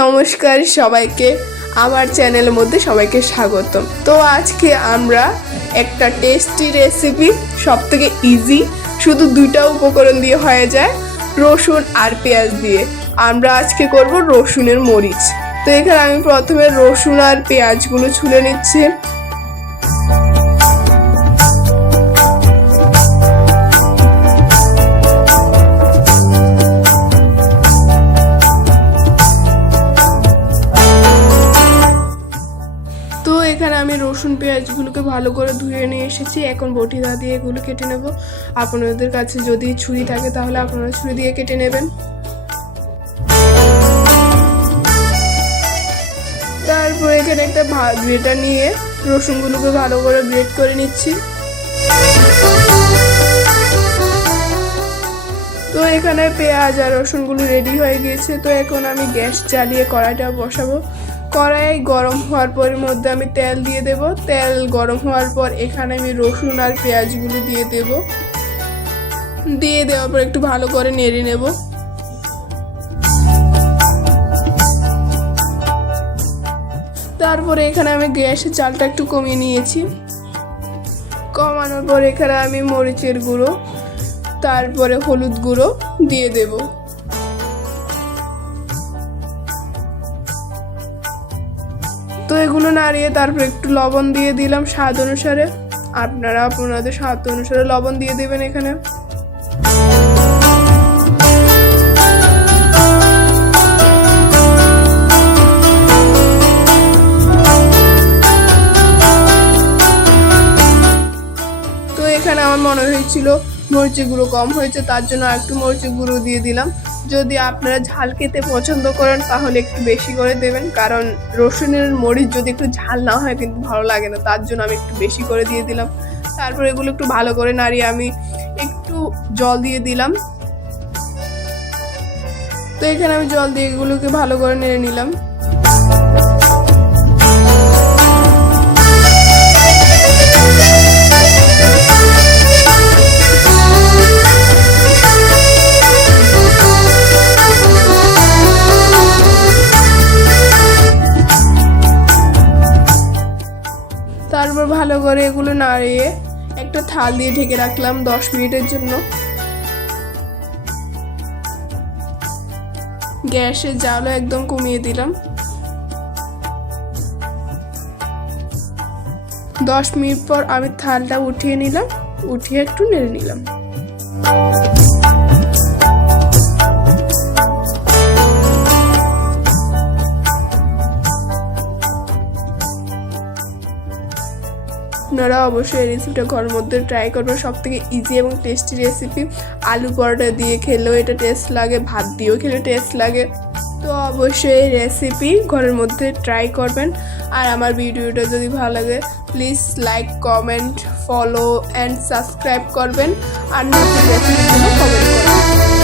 নমস্কার সবাইকে, আমার চ্যানেলের মধ্যে সবাইকে স্বাগতম। তো আজকে আমরা একটা টেস্টি রেসিপি, সবথেকে ইজি, শুধু দুইটা উপকরণ দিয়ে হয়ে যায়, রসুন আর পেঁয়াজ দিয়ে। আমরা আজকে করব রসুনের মরিচ। তো এখানে আমি প্রথমে রসুন আর পেঁয়াজগুলো ছুলে নিচ্ছি। তো এখানে আমি রসুন পেঁয়াজগুলোকে ভালো করে ধুয়ে নিয়ে এসেছি। এখন বটিদা দিয়ে এগুলো কেটে নেব। আপনাদের কাছে যদি ছুরি থাকে তাহলে আপনারা ছুরি দিয়ে কেটে নেবেন। তারপর এখানে একটা গ্রেটার নিয়ে রসুনগুলোকে ভালো করে গ্রেট করে নিচ্ছি। তো এখানে পেঁয়াজ আর রসুনগুলো রেডি হয়ে গিয়েছে। তো এখন আমি গ্যাস জ্বালিয়ে কড়াইটা বসাবো। কড়াই গরম হওয়ার পরের মধ্যে আমি তেল দিয়ে দেব। তেল গরম হওয়ার পর এখানে আমি রসুন আর পেঁয়াজগুলো দিয়ে দেব। দিয়ে দেওয়ার পর একটু ভালো করে নেড়ে নেব। তারপরে এখানে আমি গ্যাসের জালটা একটু কমিয়ে নিয়েছি। কমানোর পর এখানে আমি মরিচের গুঁড়ো, তারপরে হলুদ গুঁড়ো দিয়ে দেব। তো এগুলো নাড়িয়ে তারপর একটু লবণ দিয়ে দিলাম স্বাদ অনুসারে। আপনারা আপনাদের স্বাদ অনুসারে লবণ দিয়ে দেবেন এখানে। তো এখানে আমার মনে হয়েছিল মরিচের গুঁড়ো কম হয়েছে, তার জন্য আর একটু মরিচের গুঁড়ো দিয়ে দিলাম। যদি আপনারা ঝাল খেতে পছন্দ করেন তাহলে একটু বেশি করে দেবেন, কারণ রসুনের মরিচ যদি একটু ঝাল না হয় কিন্তু ভালো লাগে না, তার জন্য আমি একটু বেশি করে দিয়ে দিলাম। তারপর এগুলো একটু ভালো করে নাড়িয়ে আমি একটু জল দিয়ে দিলাম। তো এখানে আমি জল দিয়ে এগুলোকে ভালো করে নেড়ে নিলাম। তারপর ভালো করে এগুলো নাড়িয়ে একটা থাল দিয়ে ঢেকে রাখলাম 10 মিনিটের জন্য। গ্যাসের জালও একদম কমিয়ে দিলাম। 10 মিনিট পর আমি থালটা উঠিয়ে নিলাম, উঠিয়ে একটু নেড়ে নিলাম। আপনারা অবশ্যই এই রেসিপিটা ঘরের মধ্যে ট্রাই করবেন। সব থেকে ইজি এবং টেস্টি রেসিপি। আলু পরোটা দিয়ে খেলেও এটা টেস্ট লাগে, ভাত দিয়েও খেলে টেস্ট লাগে। তো অবশ্যই এই রেসিপি ঘরের মধ্যে ট্রাই করবেন। আর আমার ভিডিওটা যদি ভালো লাগে please like, comment, follow and subscribe করবেন। আর নতুন রেসিপির জন্য কমেন্ট করবেন।